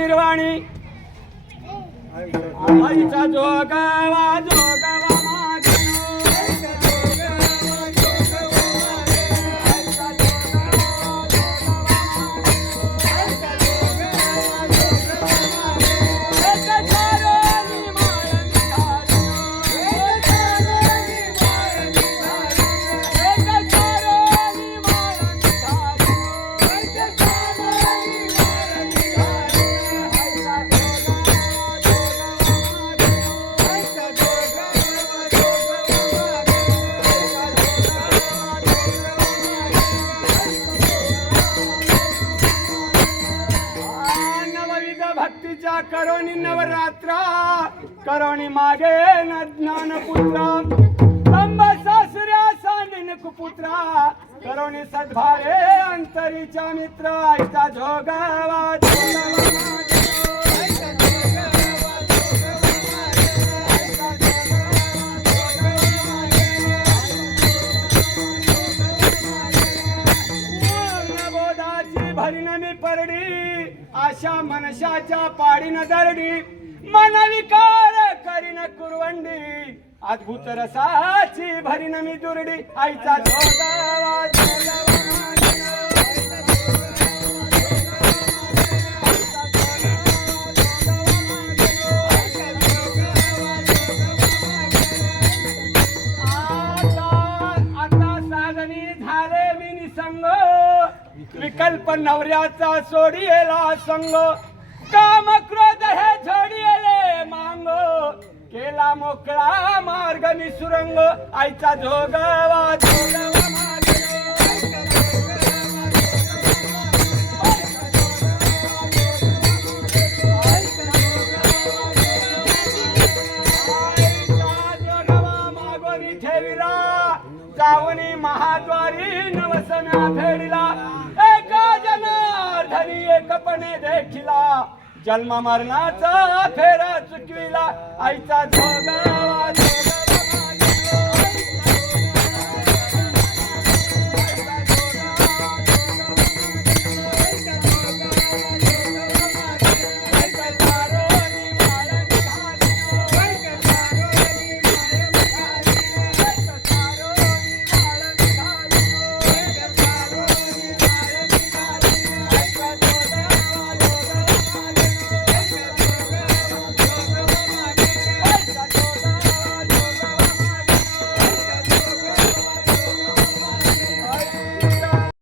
निर्वाणी आईचा भक्तीच्या करोनी नवरात्रा करोनी मागे न ज्ञानपुत्रा तंब सासऱ्या सांडिन कुपुत्रा करोनी सद्भावे अंतरीच्या मित्र आईचा झोगावा झोगावा बोधाची भरीन मी परडी आशा मनशाच्या पाडीन दरडी मन विकार करीन कुरवंडी. अद्भुत रसाची भरीन मी दुरडी. आईचा आता साधनी झाले मी निसंग. विकल्प नवऱ्याचा सोडियेला संग. काम क्रोध हे झोडियेले मांग. केला मोकळा मार्ग मी सुरंग आईचा झोगवा झोगवा महाद्वारी नवसम्या फेडिला. एकपणे देखिला. जन्म मरणाचा फेरा चुकविला. आईचा झोगा